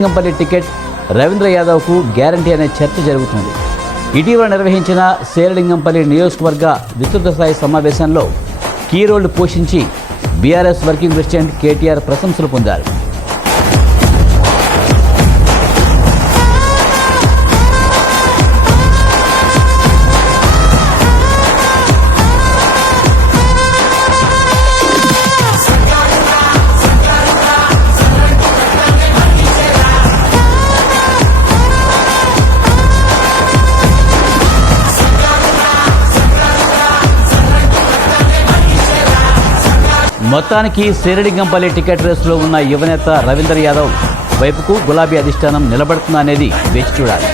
Lingampalli ticket Ravindra యాదవ్కు guarantee అనే చర్చ జరుగుతుంది. ఇటీవల నిర్వహించిన శేరిలింగంపల్లి నియోజకవర్గ విస్తృత స్థాయి సమావేశంలో కీ రోల్ పోషించి బీఆర్ఎస్ వర్కింగ్ ప్రెసిడెంట్ కేటీఆర్ ప్రశంసలు పొందారు. మొత్తానికి శేరిలింగంపల్లి టికెట్ రేసులో ఉన్న యువనేత రవీంద్ర యాదవ్ వైపుకు గులాబీ అధిష్టానం నిలబడుతుందనేది వేచి చూడాలి.